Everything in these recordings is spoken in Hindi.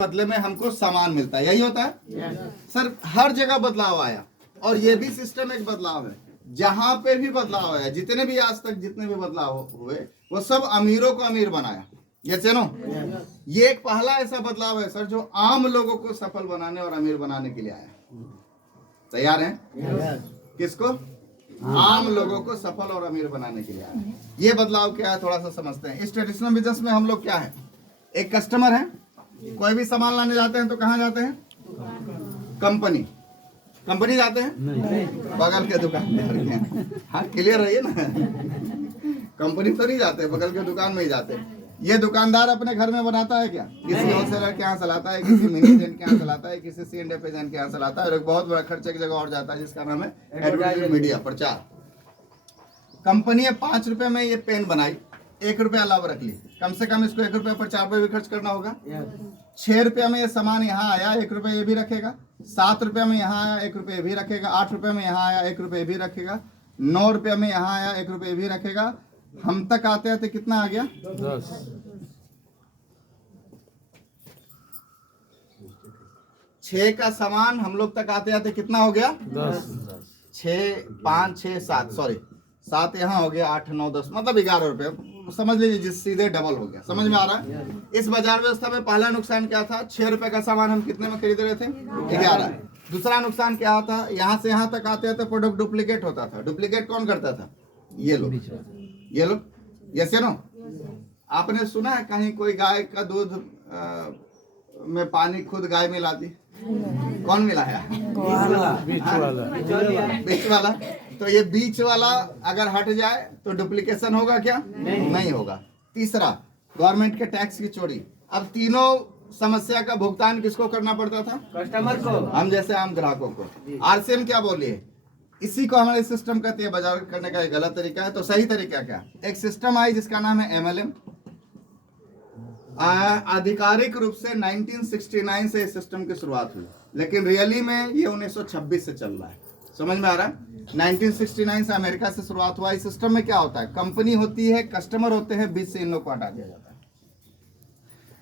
बदले में हमको सामान मिलता है, यही होता है सर। हर जगह बदलाव आया और ये भी सिस्टम एक बदलाव है। जहां पे भी बदलाव आया, जितने भी आज तक जितने भी बदलाव हुए वो सब अमीरों को अमीर बनाया। ये चलो ये एक पहला ऐसा बदलाव है सर जो आम लोगों को सफल बनाने और अमीर बनाने के लिए आया। तैयार हैं? किसको? आम लोगों को सफल और अमीर बनाने के लिए आया। ये बदलाव क्या है थोड़ा सा समझते हैं। इस ट्रेडिशनल बिजनेस में हम लोग क्या है, एक कस्टमर है, कोई भी सामान लाने जाते हैं तो कहाँ जाते हैं? कंपनी जाते हैं, बगल के दुकान में। हाँ क्लियर है ये ना, कंपनी तो नहीं जाते, बगल के दुकान में ही जाते हैं। ये दुकानदार अपने घर में बनाता है क्या? किसी होलसेलर के यहाँ चलाता है, किसी मिनी एजेंट के यहाँ चलाता है, किसी C&F एजेंट के यहाँ चलाता है और एक बहुत बड़ा खर्चे की जगह और जाता है जिसका नाम है एडवर्टाइजमेंट, मीडिया, प्रचार। कंपनी 5 रुपए में ये पेन बनाई, 1 रुपया लाभ रख ली, कम से कम इसको 1 रुपये पर 4 रुपये भी खर्च करना होगा। 6 रुपया में ये सामान यहाँ आया, 1 रुपये ये भी रखेगा। 7 रुपये में यहाँ आया, 1 रुपये भी रखेगा। 8 रुपये में यहाँ आया, 1 रुपये भी रखेगा। 9 रुपये में यहाँ आया, 1 रुपये भी रखेगा। हम तक आते आते कितना आ गया? 10। 6 का सामान हम लोग तक आते आते कितना हो गया? 10। 6, 5, 6, 7, सॉरी 7 यहाँ हो गया, 8, 9, 10, मतलब 11 रुपये समझ लीजिए, जिस सीधे डबल हो गया। समझ में आ रहा है? इस बाजार व्यवस्था में पहला नुकसान क्या था? 6 रुपए का सामान हम कितने में खरीद रहे थे? 11। दूसरा नुकसान क्या था? यहाँ से यहाँ तक आते आते प्रोडक्ट डुप्लीकेट होता था। डुप्लीकेट कौन करता था? ये लोग। यस या नो? आपने सुना है कहीं कोई गाय का दूध में पानी खुद गाय मिलाती? कौन मिलाया? बीच वाला। तो ये बीच वाला अगर हट जाए तो डुप्लीकेशन होगा क्या? नहीं होगा। तीसरा, गवर्नमेंट के टैक्स की चोरी। अब तीनों समस्या का भुगतान किसको करना पड़ता था? कस्टमर को, हम जैसे आम ग्राहकों को। RCM क्या बोलिए? इसी को हमारे सिस्टम कहते हैं। बाजार करने का एक गलत तरीका है, तो सही तरीका क्या? एक सिस्टम आई जिसका नाम है MLM। आधिकारिक रूप से 1969 से इस सिस्टम की शुरुआत हुई, लेकिन रियली में ये 1926 से चल रहा है। समझ में आ रहा है? 1969 से अमेरिका से शुरुआत हुआ। इस सिस्टम में क्या होता है? कंपनी होती है, कस्टमर होते हैं, बीच से इन लोग को हटा दिया जाता है।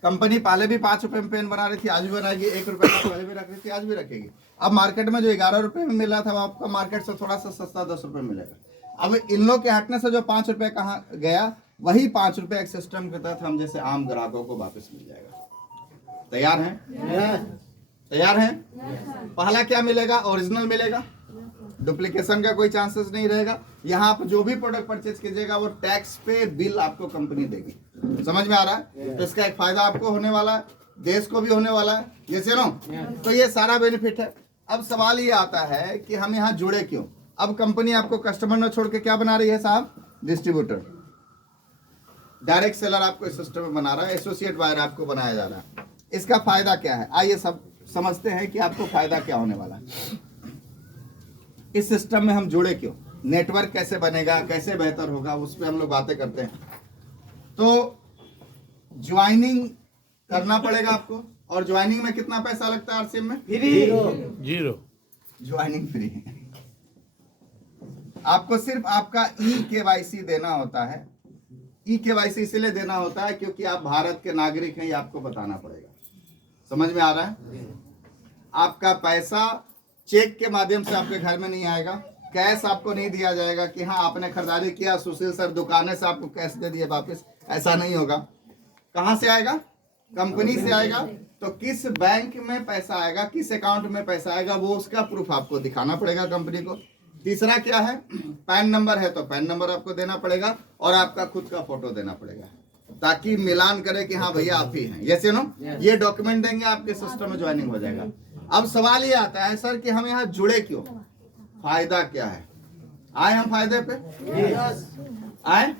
कंपनी पहले भी 5 रुपए में पेन बना रही थी, आज भी बनाएगी। 1 रुपए का पहले भी रख रही थी, आज भी रखेगी। अब मार्केट में जो 11 रुपए में मिल रहा था वो आपको मार्केट से थोड़ा सा सस्ता 10 रुपए मिलेगा। अब इन लोग के हटने से जो 5 रुपए कहाँ गया, वही 5 रुपए एक सिस्टम के तहत हम जैसे आम ग्राहकों को वापस मिल जाएगा। तैयार हैं? तैयार हैं? पहला क्या मिलेगा? ओरिजिनल मिलेगा, डुप्लीकेशन का कोई चांसेस नहीं रहेगा। यहाँ पर जो भी प्रोडक्ट परचेज कीजिएगा वो टैक्स पे बिल आपको कंपनी देगी। समझ में आ रहा है? तो इसका एक फायदा आपको होने वाला है, देश को भी होने वाला है। ये सुनो, तो ये सारा बेनिफिट है। अब सवाल ये आता है कि हम यहाँ जुड़े क्यों? अब कंपनी आपको कस्टमर न छोड़ के क्या बना रही है साहब? डिस्ट्रीब्यूटर, डायरेक्ट सेलर आपको इस सिस्टम में बना रहा है, एसोसिएट बायर आपको बनाया जा रहा है। इसका फायदा क्या है? आइए सब समझते हैं कि आपको फायदा क्या होने वाला है। इस सिस्टम में हम जुड़े क्यों? नेटवर्क कैसे बनेगा, कैसे बेहतर होगा, उस पर हम लोग बातें करते हैं। तो ज्वाइनिंग करना पड़ेगा आपको, और ज्वाइनिंग में कितना पैसा लगता है RCM में? जीरो। Joining free. आपको सिर्फ आपका eKYC देना होता है। eKYC इसलिए देना होता है क्योंकि आप भारत के नागरिक हैं, ये आपको बताना पड़ेगा। समझ में आ रहा है? आपका पैसा चेक के माध्यम से आपके घर में नहीं आएगा, कैश आपको नहीं दिया जाएगा कि हाँ आपने खरीदारी किया, सुशील सर दुकाने से आपको कैश दे दिए वापस, ऐसा नहीं होगा। कहाँ से आएगा? कंपनी से आएगा। तो किस बैंक में पैसा आएगा, किस अकाउंट में पैसा आएगा, वो उसका प्रूफ आपको दिखाना पड़ेगा कंपनी को। तीसरा क्या है? पैन नंबर है तो पैन नंबर आपको देना पड़ेगा और आपका खुद का फोटो देना पड़ेगा, ताकि मिलान करे कि हाँ भैया आप ही हैं। यस या नो? ये डॉक्यूमेंट देंगे, आपके सिस्टम में ज्वाइनिंग हो जाएगा। अब सवाल ये आता है सर कि हम यहाँ जुड़े क्यों? फायदा क्या है? आए हम फायदे पे? आए?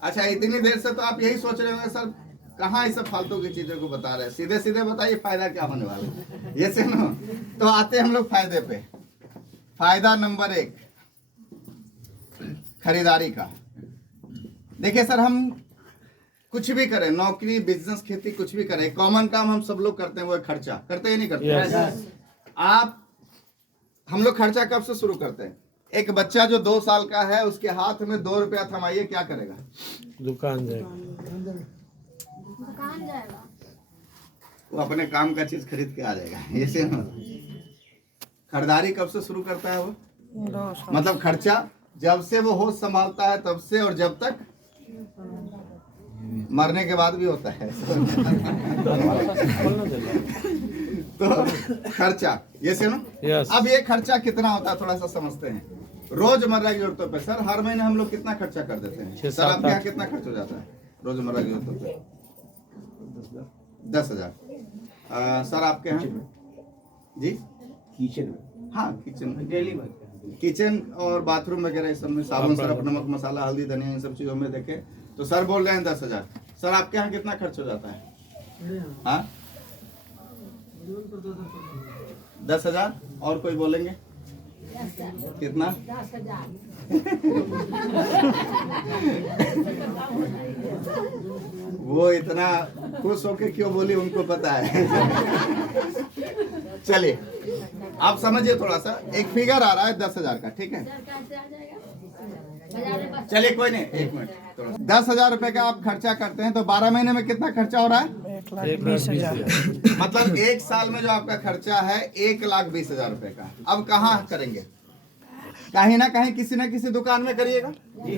अच्छा, इतनी देर से तो आप यही सोच रहे होंगे सर कहाँ इस सब फालतू की चीजों को बता रहे हैं, सीधे सीधे बताइए फायदा क्या होने वाला है। ये से नो, तो आते हम लोग फायदे पे। फायदा नंबर 1 खरीदारी का। देखिए सर, हम कुछ भी करें, नौकरी, बिजनेस, खेती, कुछ भी करें, कॉमन काम हम सब लोग करते हैं, वो है खर्चा। करते हैं नहीं करते? हम लोग खर्चा कब से शुरू करते हैं? एक बच्चा जो 2 साल का है उसके हाथ में 2 रुपया थमाइए, क्या करेगा? दुकान जाएगा। वो अपने काम का चीज खरीद के आ जाएगा। ऐसे ना खरीदारी कब से शुरू करता है वो, मतलब खर्चा जब से वो होश संभालता है तब से, और जब तक मरने के बाद भी होता है। तो खर्चा ये से ना। अब ये खर्चा कितना होता है थोड़ा सा समझते हैं। रोजमर्रा की जरूरतों पे सर हर महीने हम लोग कितना खर्चा कर देते हैं? सर आपके यहाँ कितना खर्च हो जाता है रोजमर्रा की जरूरतों पे? 10,000। सर आपके यहाँ जी? किचन, हाँ किचन, डेली किचन और बाथरूम वगैरह इस सब में साबुन सरफ नमक मसाला हल्दी धनिया इन सब चीजों में देखे तो सर बोल रहे हैं 10,000। सर आपके यहाँ कितना खर्च हो जाता है? हाँ 10,000। और कोई बोलेंगे कितना? 10,000। वो इतना खुश होके क्यों बोली उनको पता है। चलिए आप समझिए थोड़ा सा, एक फिगर आ रहा है 10,000 का, ठीक है? चलिए कोई नहीं, एक मिनट। 10,000 रुपए का आप खर्चा करते हैं तो 12 महीने में कितना खर्चा हो रहा है? 1,20,000। मतलब एक साल में जो आपका खर्चा है 1,20,000 रुपए का। अब कहाँ करेंगे? कहीं ना कहीं किसी न किसी दुकान में करिएगा।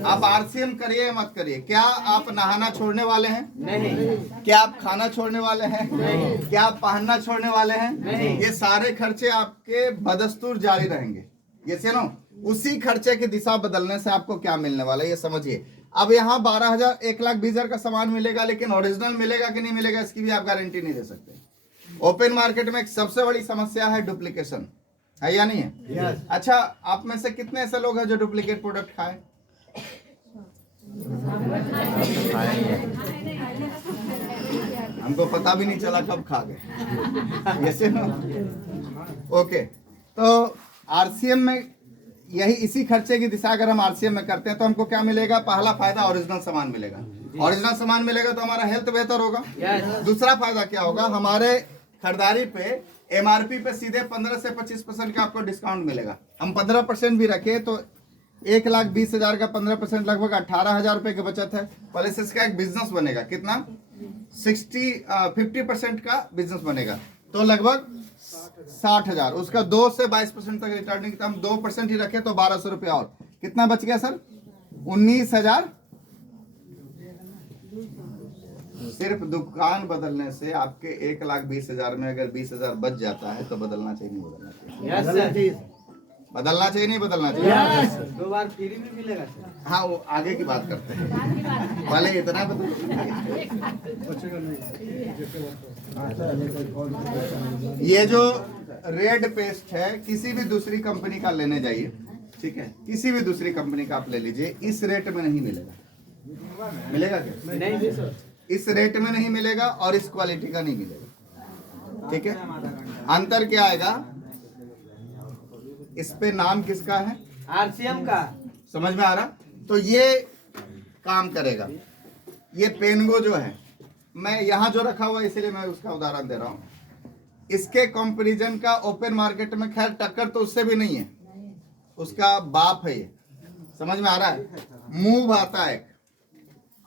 आप आरसीएम करिए मत करिए। क्या आप नहाना छोड़ने वाले हैं? नहीं। क्या आप खाना छोड़ने वाले हैं? नहीं। क्या आप पहनना छोड़ने वाले हैं? नहीं। ये सारे खर्चे आपके बदस्तूर जारी रहेंगे। ये सुनो, उसी खर्चे की दिशा बदलने से आपको क्या मिलने वाला है ये समझिए। अब यहाँ 12,000 1,20,000 का सामान मिलेगा, लेकिन ओरिजिनल मिलेगा कि नहीं मिलेगा इसकी भी आप गारंटी नहीं दे सकते। ओपन मार्केट में एक सबसे बड़ी समस्या है डुप्लीकेशन, है या नहीं है? yes. अच्छा, आप में से कितने ऐसे लोग हैं जो डुप्लीकेट प्रोडक्ट खाए? हमको पता भी नहीं चला कब खा गए। ऐसे ना। ओके, तो आरसीएम में यही इसी खर्चे की दिशा अगर हम आरसीएम में करते हैं तो हमको क्या मिलेगा? पहला फायदा ओरिजिनल सामान मिलेगा। ओरिजिनल सामान मिलेगा तो हमारा हेल्थ बेहतर होगा। दूसरा फायदा क्या होगा? हमारे खरीदारी पे एमआरपी पे सीधे 15 से 25% का आपको डिस्काउंट मिलेगा। हम 15% भी रखे तो 1,20,000 का 15% लगभग 18,000 रुपए की बचत है। प्लस इसका एक बिजनेस बनेगा। कितना? 50% का बिजनेस बनेगा तो लगभग 60,000। उसका 2 से 22% तक रिटर्निंग, हम 2% ही रखे तो 1,200 रुपया और कितना बच गया सर? 19,000। सिर्फ दुकान बदलने से आपके 1,20,000 में अगर 20,000 बच जाता है तो बदलना चाहिए नहीं बदलना चाहिए? बदलना चाहिए नहीं बदलना चाहिए? 2 बार फ्री भी मिलेगा सर। हाँ वो आगे की बात करते हैं, पहले इतना बदल। ये जो रेड पेस्ट है किसी भी दूसरी कंपनी का लेने जाइए, ठीक है? किसी भी दूसरी कंपनी का आप ले लीजिए, इस रेट में नहीं मिलेगा। मिलेगा क्या? नहीं सर, इस रेट में नहीं मिलेगा और इस क्वालिटी का नहीं मिलेगा, ठीक है? अंतर क्या आएगा? इस पे नाम किसका है? आरसीएम का। समझ में आ रहा? तो ये काम करेगा। ये पेनगो जो है, मैं यहाँ जो रखा हुआ है इसलिए मैं उसका उदाहरण दे रहा हूँ। इसके कंपैरिजन का ओपन मार्केट में खैर टक्कर तो उससे भी नहीं है, उसका बाप है ये। समझ में आ रहा है? मूव आता है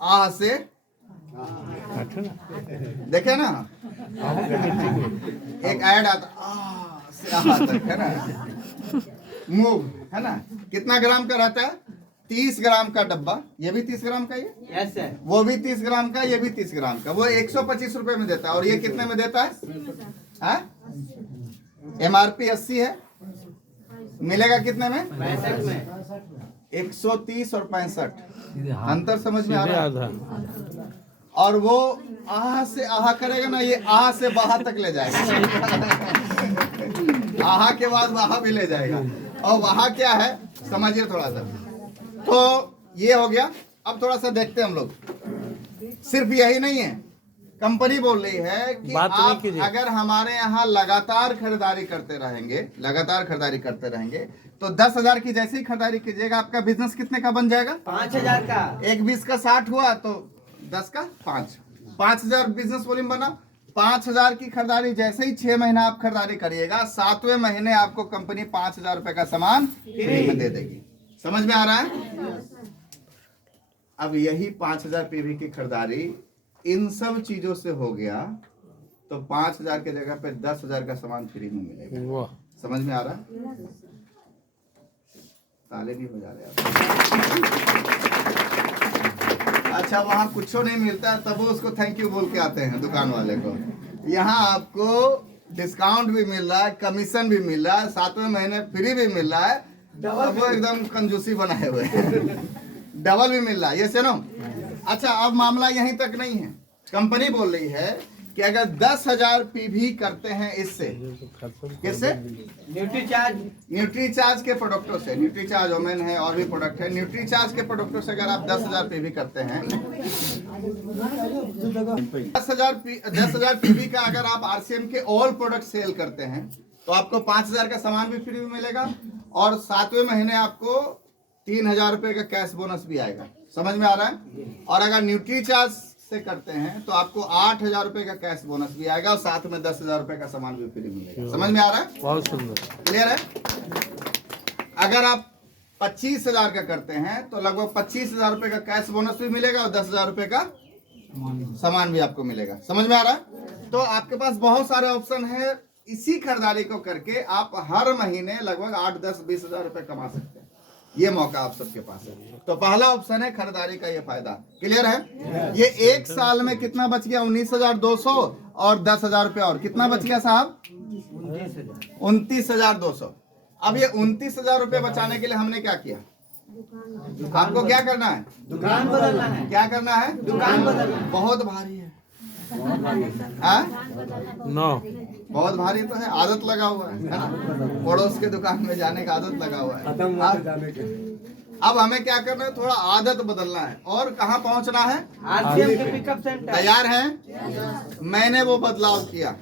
आ से, देखे ना, एक ऐड आता आ से आ तक, है ना? मूव है ना? कितना ग्राम का रहता है? 30 ग्राम का डब्बा। ये भी 30 ग्राम का, ये यस सर। वो भी 30 ग्राम का, ये भी 30 ग्राम का। वो 125 रुपए में देता है और ये कितने में देता है? एमआरपी 80 है, मिलेगा कितने में? 65 में। 130 और 65 अंतर समझ में आ रहा है? और वो आहा से आहा करेगा ना, ये आहा से बाहा तक ले जाएगा। आहा के बाद वहा भी ले जाएगा। और वहा क्या है समझिए थोड़ा सा। तो ये हो गया। अब थोड़ा सा देखते हैं हम लोग। सिर्फ यही नहीं है, कंपनी बोल रही है कि आप अगर हमारे यहाँ लगातार खरीदारी करते रहेंगे तो 10,000 की जैसी खरीदारी कीजिएगा, आपका बिजनेस कितने का बन जाएगा? 5,000 का। 1,20 का 60 हुआ तो 10 का 5,000 बिजनेस वॉल्यूम बना। 5,000 की खरीदारी जैसे ही 6 महीना आप खरीदारी करिएगा, 7वें महीने आपको कंपनी 5,000 रुपए का सामान फ्री में दे देगी। समझ में आ रहा है? अब यही 5,000 पीवी की खरीदारी इन सब चीजों से हो गया तो 5,000 की जगह पे 10,000 का सामान फ्री में मिलेगा। वाह, समझ में आ रहा? ताले नहीं बजा रहे आप। अच्छा, वहाँ कुछ नहीं मिलता तब वो उसको थैंक यू बोल के आते हैं दुकान वाले को। यहाँ आपको डिस्काउंट भी मिल रहा है, कमीशन भी मिल रहा है, 7वें महीने फ्री भी मिल रहा है। अब वो एकदम कंजूसी बनाए हुए हैं। डबल भी मिल रहा है, ये सुनो। अच्छा, अब मामला यहीं तक नहीं है। कंपनी बोल रही है कि अगर 10,000 पीवी करते हैं इससे, किससे? न्यूट्री चार्ज के प्रोडक्टों से। न्यूट्री चार्ज ओमेन है और भी प्रोडक्ट है। न्यूट्री चार्ज के प्रोडक्टों से अगर आप 10,000 पीवी करते हैं, 10,000 पीवी का अगर आप आरसीएम के ऑल प्रोडक्ट सेल करते हैं तो आपको 5,000 का सामान भी फ्री में मिलेगा और 7वें महीने आपको 3,000 रुपए का कैश बोनस भी आएगा। समझ में आ रहा है? और अगर न्यूट्री चार्ज से करते हैं तो आपको 8,000 रुपए का कैश बोनस भी आएगा और साथ में 10,000 रुपए का सामान भी फ्री मिलेगा। समझ में आ रहा है? बहुत सुंदर, क्लियर है? अगर आप 25,000 का करते हैं तो लगभग 25,000 रुपए का कैश बोनस भी मिलेगा और 10,000 रुपए का सामान भी आपको मिलेगा। समझ में आ रहा है? तो आपके पास बहुत सारे ऑप्शन है। इसी खरीदारी को करके आप हर महीने लगभग 8, 10, 20,000 रुपए कमा सकते हैं। ये मौका आप सबके पास है। तो पहला ऑप्शन है खरीदारी का, ये फायदा क्लियर है? ये एक साल में कितना बच गया? 19,200 और 10,000 रुपए और कितना बच गया साहब? 29,200। अब ये 29,000 रुपए बचाने के लिए हमने क्या किया? आपको क्या करना है? दुकान बदलना है। क्या करना है? दुकान बदलना है। बहुत भारी है। नो, बहुत भारी तो है, आदत लगा हुआ है ना? पड़ोस के दुकान में जाने का आदत लगा हुआ है। अब हमें क्या करना है? थोड़ा आदत बदलना है। और कहाँ पहुंचना है? आरसीएम के पिकअप सेंटर। तैयार है? मैंने वो बदलाव किया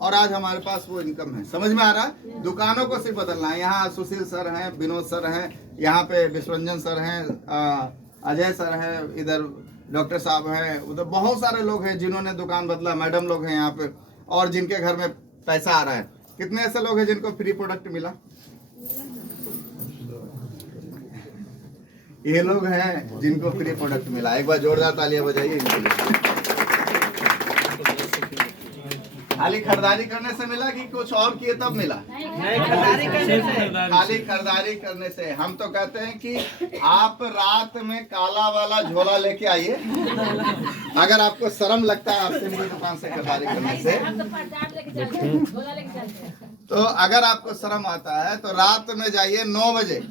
और आज हमारे पास वो इनकम है। समझ में आ रहा है? दुकानों को सिर्फ बदलना है। यहाँ सुशील सर हैं, विनोद सर हैं, यहाँ पे विश्वरंजन सर हैं, अजय सर हैं, इधर डॉक्टर साहब हैं, उधर बहुत सारे लोग हैं जिन्होंने दुकान बदला। मैडम लोग हैं यहाँ पे और जिनके घर में पैसा आ रहा है। कितने ऐसे लोग हैं जिनको फ्री प्रोडक्ट मिला? ये लोग हैं जिनको फ्री प्रोडक्ट मिला। एक बार जोरदार तालियां बजाइए इनके लिए। खाली खरीदारी करने से मिला कि कुछ और किए तब मिला? नहीं, खरीदारी करने से। खाली खरीदारी करने से। हम तो कहते हैं कि आप रात में काला वाला झोला लेके आइए। अगर आपको शर्म लगता है आपसे मेरी दुकान से खरीदारी करने से, तो अगर आपको शर्म आता है तो रात में जाइए 9 बजे,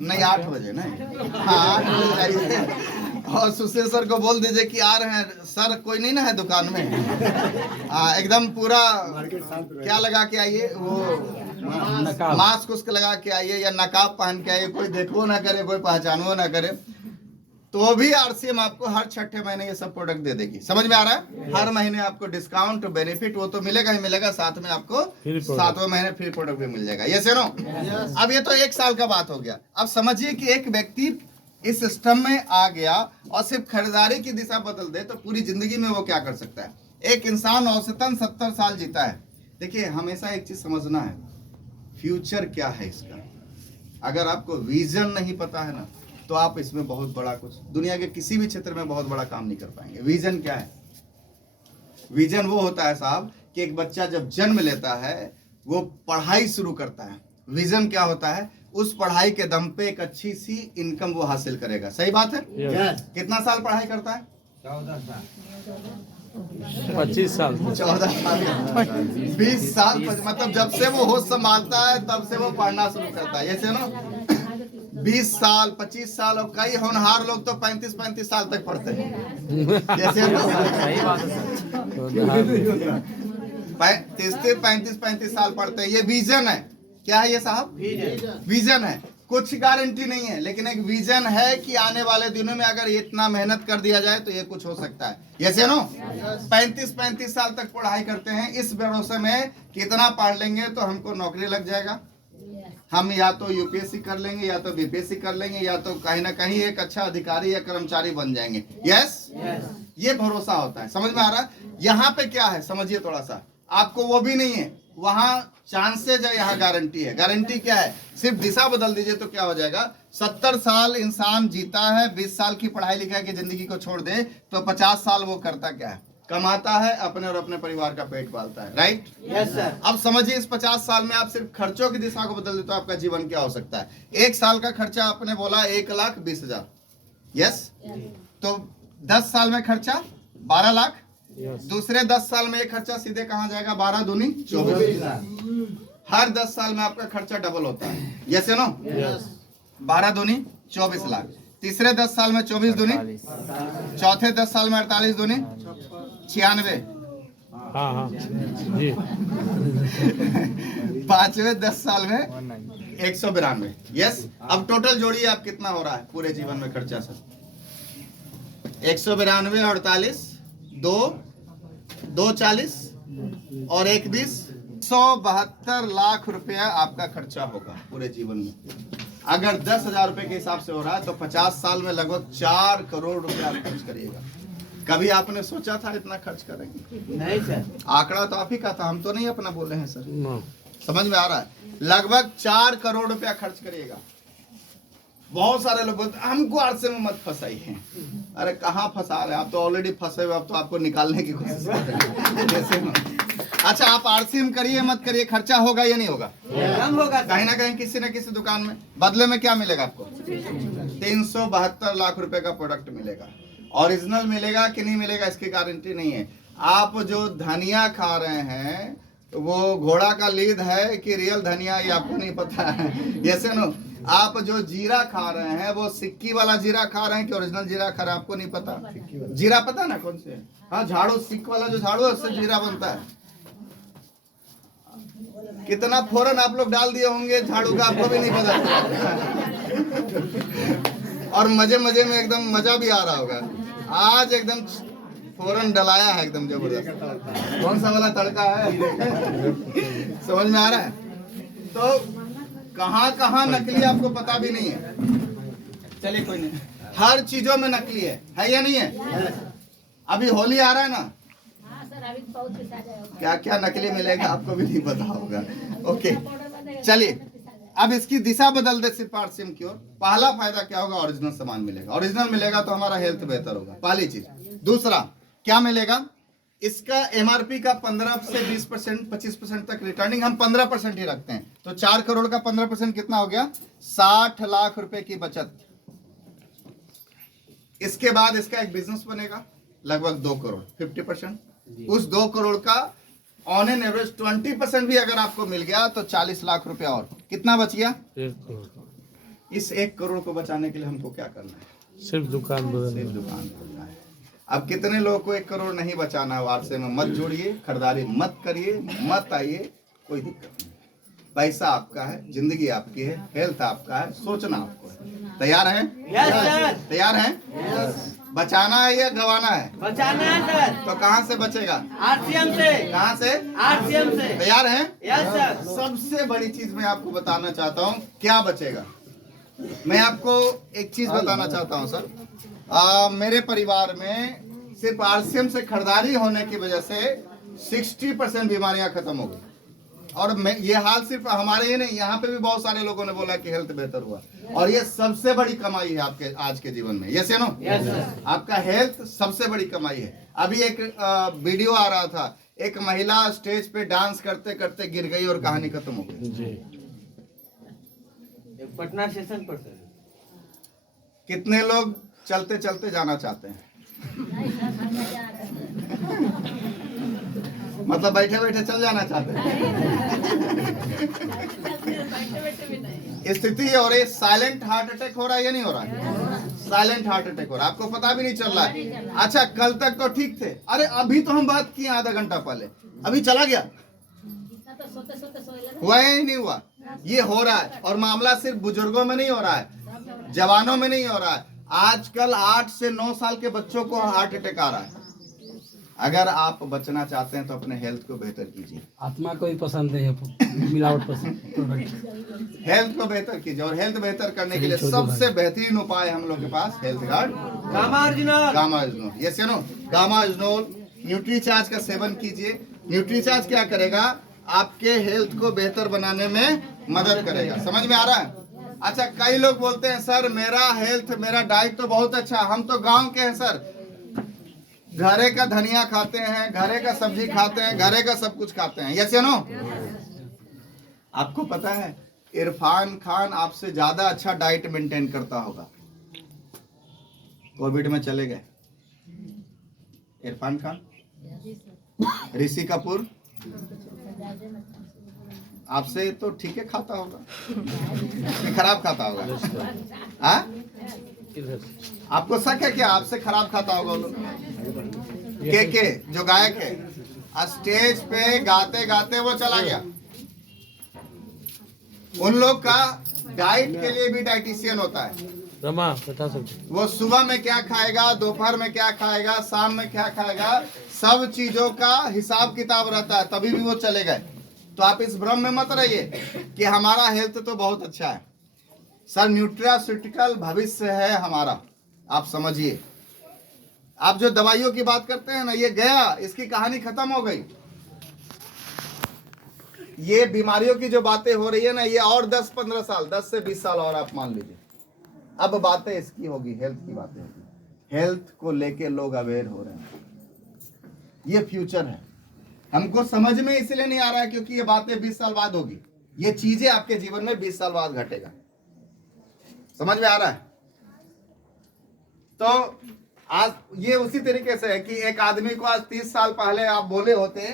नहीं 8 बजे, नहीं, हाँ 8 बजे जाइए और सुशील सर को बोल दीजिए कि आ रहे हैं सर, कोई नहीं ना है दुकान में। एकदम पूरा क्या लगा के आइए, वो मास्क उसके लगा के आइए या नकाब पहन के आइए, कोई देखो ना करे, कोई पहचानो ना करे, तो भी आरसीएम आपको हर 6ठे महीने ये सब प्रोडक्ट दे देगी। समझ में आ रहा है? हर महीने आपको डिस्काउंट बेनिफिट वो तो मिलेगा ही मिलेगा, साथ में आपको 7वें महीने फ्री प्रोडक्ट भी मिल जाएगा। ये सुनो, अब ये तो 1 साल का बात हो गया। अब समझिए कि एक व्यक्ति इस सिस्टम में आ गया और सिर्फ खरीदारी की दिशा बदल दे तो पूरी जिंदगी में वो क्या कर सकता है? एक इंसान औसतन 70 साल जीता है। देखिए, हमेशा एक चीज समझना है, फ्यूचर क्या है इसका। अगर आपको विजन नहीं पता है ना, तो आप इसमें बहुत बड़ा कुछ दुनिया के किसी भी क्षेत्र में बहुत बड़ा काम नहीं कर पाएंगे। विजन क्या है? विजन वो होता है साहब कि एक बच्चा जब जन्म लेता है वो पढ़ाई शुरू करता है। विजन क्या होता है? उस पढ़ाई के दम पे एक अच्छी सी इनकम वो हासिल करेगा। सही बात है? कितना साल पढ़ाई करता है? 14 साल, 25 साल, 14 साल, 20 साल, मतलब जब से वो होश संभालता है तब से वो पढ़ना शुरू करता है। जैसे ना 20 साल, 25 साल और कई होनहार लोग तो 35 साल तक पढ़ते हैं। जैसे 35 साल पढ़ते हैं। ये विजन है। क्या है ये साहब? विजन है। कुछ गारंटी नहीं है, लेकिन एक विजन है कि आने वाले दिनों में अगर इतना मेहनत कर दिया जाए तो ये कुछ हो सकता है। जैसे नो 35 साल तक पढ़ाई करते हैं इस भरोसे में कितना पढ़ लेंगे तो हमको नौकरी लग जाएगा, हम या तो यूपीएससी कर लेंगे या तो बीपीएससी कर लेंगे या तो कहीं ना कहीं एक अच्छा अधिकारी या कर्मचारी बन जाएंगे। यस, ये भरोसा होता है। समझ में आ रहा है? यहाँ पे क्या है समझिए थोड़ा सा, आपको वो भी नहीं है, वहाँ चांसेज है, यहाँ गारंटी है। गारंटी क्या है? सिर्फ दिशा बदल दीजिए तो क्या हो जाएगा। 70 साल इंसान जीता है, 20 साल की पढ़ाई लिखाई की जिंदगी को छोड़ दे तो 50 साल वो करता क्या है? कमाता है, अपने और अपने परिवार का पेट पालता है, राइट। Yes sir. अब समझिए इस 50 साल में आप सिर्फ खर्चों की दिशा को बदल दे तो आपका जीवन क्या हो सकता है। एक साल का खर्चा आपने बोला 1,20,000, यस। तो 10 साल में खर्चा 12 लाख। दूसरे 10 साल में ये खर्चा सीधे कहाँ जाएगा, 12 दूनी 24 लाख। हर 10 साल में आपका खर्चा डबल होता है, यस या नो। 12 दूनी 24 लाख। तीसरे 10 साल में 24 दूनी, चौथे 10 साल में 48 दूनी 96, हाँ हाँ जी, पांचवें 10 साल में 192, यस। अब टोटल जोड़िए आप कितना हो रहा है पूरे जीवन में खर्चा सर। 192, 48, 240 और 120, 172 लाख रुपया आपका खर्चा होगा पूरे जीवन में। अगर 10,000 रुपए के हिसाब से हो रहा है तो 50 साल में लगभग 4 करोड़ रुपया आप खर्च करिएगा। कभी आपने सोचा था इतना खर्च करेंगे? नहीं सर। आंकड़ा तो आप ही का था, हम तो नहीं अपना बोल रहे हैं सर। समझ में आ रहा है? लगभग 4 करोड़ रुपया खर्च करिएगा। बहुत सारे लोग बोलते हैं हमको आरसे में मत फंसाइए। अरे कहाँ फंसा रहे, आप तो ऑलरेडी फंसे हुए, अब तो आपको निकालने की कोशिश कर रहे हैं जैसे। अच्छा, आप आरसी में करिए मत करिए, खर्चा होगा या नहीं होगा? कम होगा कहीं ना कहीं किसी न किसी दुकान में बदले में क्या मिलेगा आपको? 372 लाख रुपए का प्रोडक्ट मिलेगा। ओरिजिनल मिलेगा कि नहीं मिलेगा इसकी गारंटी नहीं है। आप जो धनिया खा रहे हैं तो वो घोड़ा का लीद है कि रियल धनिया, ये आपको नहीं पता है, जैसे नो। आप जो जीरा खा रहे हैं वो सिक्की वाला जीरा खा रहे हैं कि ओरिजिनल जीरा खा रहे हैं, आपको नहीं पता। जीरा पता ना कौन से? हाँ, झाड़ू, सिक्क वाला जो झाड़ू है उससे जीरा बनता है। कितना फोरन आप लोग डाल दिए होंगे झाड़ू का, आपको भी नहीं पता और मजे मजे में एकदम मजा भी आ रहा होगा। आज एकदम फोरन डलाया है एकदम जबरदस्त। कौन सा वाला तड़का है समझ में आ रहा है? तो कहाँ कहाँ नकली आपको पता भी नहीं है। चलिए कोई नहीं, हर चीजों में नकली है या नहीं है? अभी होली आ रहा है ना, क्या क्या नकली मिलेगा आपको भी नहीं पता होगा। ओके चलिए, अब इसकी दिशा बदल दे सिर्फ आरसीएम की ओर। पहला फायदा क्या होगा? ओरिजिनल सामान मिलेगा। ओरिजिनल मिलेगा तो हमारा हेल्थ बेहतर होगा, पहली चीज। दूसरा क्या मिलेगा? इसका एमआरपी का 15 से 20%, 25% तक रिटर्निंग हम 15% ही रखते हैं। तो 4 करोड़ का 15% कितना हो गया? 60 लाख रुपए की बचत। इसके बाद इसका एक बिजनेस बनेगा लगभग 2 करोड़, 50%। उस 2 करोड़ का ऑन एन एवरेज 20% भी अगर आपको मिल गया तो 40 लाख रुपया और कितना बच गया? 1 करोड़। इस 1 करोड़ को बचाने के लिए हमको क्या करना है? सिर्फ दुकान सिर्फ दुकान खोलना है। अब कितने लोगों को 1 करोड़ नहीं बचाना है? आरसे में मत जोड़िए, खरीदारी मत करिए, मत आइए, कोई दिक्कत नहीं। पैसा आपका है, जिंदगी आपकी है, हेल्थ आपका है, सोचना आपको है। तैयार हैं? Yes sir. तैयार हैं? यस। बचाना है या गंवाना है? बचाना है सर। तो कहाँ से बचेगा? आरसीएम से। कहाँ से? आरसीएम से। तैयार हैं? Yes sir. सबसे बड़ी चीज मैं आपको बताना चाहता हूँ, क्या बचेगा। मैं आपको एक चीज बताना चाहता हूँ सर। मेरे परिवार में सिर्फ आरसीएम से खरीदारी होने की वजह से 60% बीमारियां खत्म हो गई। और मैं ये हाल सिर्फ हमारे ही नहीं, यहाँ पे भी बहुत सारे लोगों ने बोला कि हेल्थ बेहतर हुआ। और ये सबसे बड़ी कमाई है आपके आज के जीवन में, यस या नो? Yes sir. आपका हेल्थ सबसे बड़ी कमाई है। अभी एक वीडियो आ रहा था, एक महिला स्टेज पे डांस करते करते गिर गई और कहानी खत्म हो गई। जी। पटना स्टेशन पर सर। कितने लोग चलते चलते जाना चाहते हैं? मतलब बैठे बैठे चल जाना चाहते हैं? स्थिति ये हो रही है, साइलेंट हार्ट अटैक हो रहा है या नहीं हो रहा है? साइलेंट हार्ट अटैक हो रहा है, आपको पता भी नहीं चल रहा है। अच्छा, कल तक तो ठीक थे, अरे अभी तो हम बात किए आधा घंटा पहले, अभी चला गया, हुआ ही नहीं हुआ। ये हो रहा है, और मामला सिर्फ बुजुर्गों में नहीं हो रहा है, जवानों में नहीं हो रहा है। आजकल 8 से 9 साल के बच्चों को हार्ट अटैक आ रहा है। अगर आप बचना चाहते हैं तो अपने हेल्थ को बेहतर कीजिए। आत्मा को ही पसंद नहीं है मिलावट पसंद। हेल्थ को बेहतर कीजिए, और हेल्थ बेहतर करने के लिए सबसे बेहतरीन उपाय हम लोग के पास health guard gamma original. Gamma original, yes no. Gamma original Nutricharge का सेवन कीजिए। न्यूट्रीचार्ज क्या करेगा? आपके हेल्थ को बेहतर बनाने में मदद करेगा। समझ में आ रहा है? अच्छा, कई लोग बोलते हैं सर मेरा हेल्थ, मेरा डाइट तो बहुत अच्छा, हम तो गांव के हैं सर। घरे का धनिया खाते हैं, घरे का सब्जी खाते हैं, घरे का सब कुछ खाते हैं। यस या नो? आपको पता है इरफान खान आपसे ज्यादा अच्छा डाइट मेंटेन करता होगा। कोविड में चले गए इरफान खान, ऋषि कपूर आपसे तो ठीक है खाता होगा कि खराब खाता होगा? हाँ? आपको शक है क्या आपसे खराब खाता होगा वो लोग? के जो गायक है, स्टेज पे गाते गाते वो चला गया। उन लोग का डाइट के लिए भी डाइटिशियन होता है। रमा बता सकते वो सुबह में क्या खाएगा, दोपहर में क्या खाएगा, शाम में क्या खाएगा, सब चीजों का हिसाब किताब रहता है, तभी भी वो चले गए। तो आप इस भ्रम में मत रहिए कि हमारा हेल्थ तो बहुत अच्छा है। सर न्यूट्रास्यूटिकल भविष्य है हमारा, आप समझिए। आप जो दवाइयों की बात करते हैं ना, ये गया, इसकी कहानी खत्म हो गई। ये बीमारियों की जो बातें हो रही है ना, ये और 10-15 साल, 10 से 20 साल और आप मान लीजिए, अब बातें इसकी होगी, हेल्थ की बातें होगी। हेल्थ को लेके लोग अवेयर हो रहे हैं, ये फ्यूचर है। हमको समझ में इसलिए नहीं आ रहा है क्योंकि ये बातें 20 साल बाद होगी। ये चीजें आपके जीवन में 20 साल बाद घटेगा। समझ में आ रहा है? तो आज ये उसी तरीके से है कि एक आदमी को आज 30 साल पहले आप बोले होते,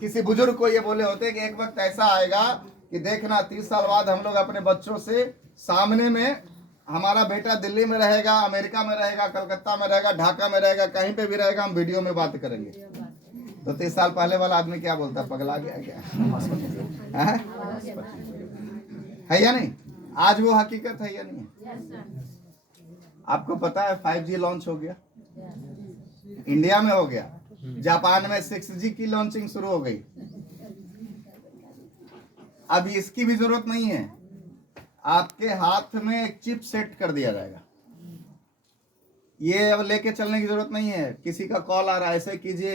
किसी बुजुर्ग को ये बोले होते कि एक वक्त ऐसा आएगा कि देखना 30 साल बाद हम लोग अपने बच्चों से सामने में, हमारा बेटा दिल्ली में रहेगा, अमेरिका में रहेगा, कलकत्ता में रहेगा, ढाका में रहेगा, कहीं पे भी रहेगा, हम वीडियो में बात करेंगे। तो 30 साल पहले वाला आदमी क्या बोलता, पगला गया क्या? है या नहीं? आज वो हकीकत है या नहीं है? आपको पता है 5G लॉन्च हो गया, इंडिया में हो गया, जापान में 6G की लॉन्चिंग शुरू हो गई। अब इसकी भी जरूरत नहीं है, आपके हाथ में एक चिप सेट कर दिया जाएगा। ये अब लेके चलने की जरूरत नहीं है। किसी का कॉल आ रहा है, ऐसे कीजिए